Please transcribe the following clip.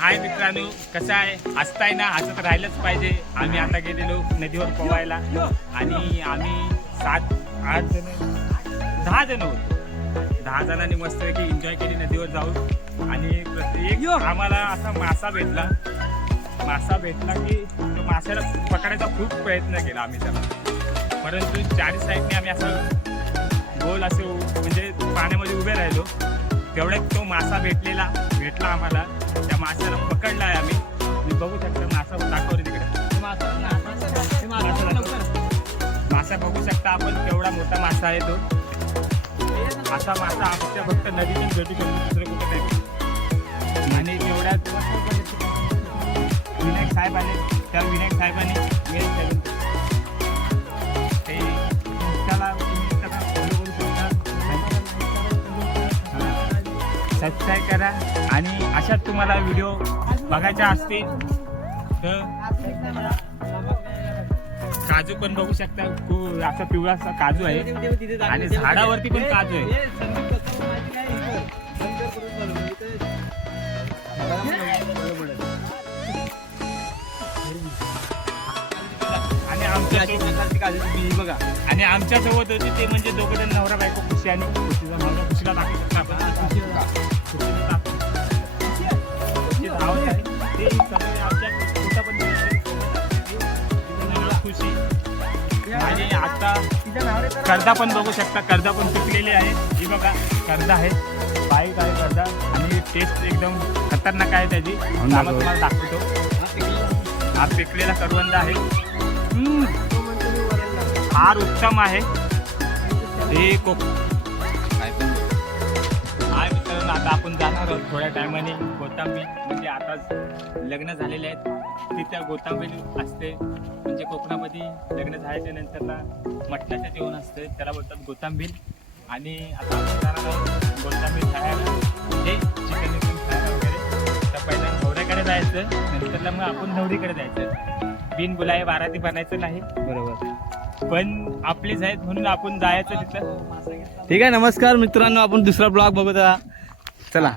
हाय मित्रांनो, कसं आहे? हसताय ना? हसत राहिलंच पाहिजे. आम्ही आता गेलेलो नदीवर पोवायला आणि आम्ही 7-8 जण 10 जण होतो. 10 जणांनी मस्तपैकी एन्जॉय केली नदीवर जाऊन. आणि प्रत्येक आम्हाला असा मासा भेटला की तो माशाला पकडायचा खूप प्रयत्न केला आम्ही त्याला, परंतु चारी साईडने आम्ही असं गोल असे म्हणजे पाण्यामध्ये उभे राहिलो. तेवढ्यात तो मासा भेटला आम्हाला. त्या माशाला पकडला आहे आम्ही. तुम्ही बघू शकता मासा दाखवले तिकडे. मासा बघू शकता आपण, केवढा मोठा मासा आहे तो. असा मासा आमच्या फक्त नदीतून भेटू शकतो, दुसरं कुठे नाही. आणि तेवढ्यात विनायक साहेब आले. त्या विनायक साहेबांनी ते इंस्टाला फॉलो करू शकता, सबस्क्राईब करा. आणि अशाच तुम्हाला व्हिडिओ बघायच्या असतील तर काजू पण बघू शकता. खूप असा पिवळासा काजू आहे आणि झाडावरती पण काजू आहे. आणि आमच्या सोबत होते ते म्हणजे दोघं जण नवरा बायको, खुशी आणि खुशीचा नवरा. खुशीला दाखवू शकता आपण. खुशी. आणि आता कर्जा पण बघू शकता. कर्जा पण पिकलेली आहे. ही बघा कर्जा आहे, बाईक आहे कर्जा. आणि टेस्ट एकदम खतरनाक आहे त्याची. तुम्हाला दाखवतो. हा पिकलेला करवंद आहे. फार उत्तम आहे हे हाय मित्रांनो, आता आपण जाणार आहोत थोड्या टायमाने गोतांबी. म्हणजे आता लग्न झालेले आहेत तिथे गोतांबी असते. म्हणजे कोकणामध्ये लग्न झाल्याच्या नंतरला मटणाचं जेवण असतं, त्याला बोलतात गोतांबील. आणि आता आपण जाणार आहोत गोतांबील खायला, म्हणजे चिकन खायला वगैरे. तर पहिला नवऱ्याकडे जायचं, नंतरला मग आपण नवरीकडे जायचं. बिन बुलाये बाराती बनायचं नाही, बरोबर. पण आपलीच आहेत म्हणून आपण जायचं तिथं. ठीक आहे. नमस्कार मित्रांनो, आपण दुसरा ब्लॉग बघूया. चला.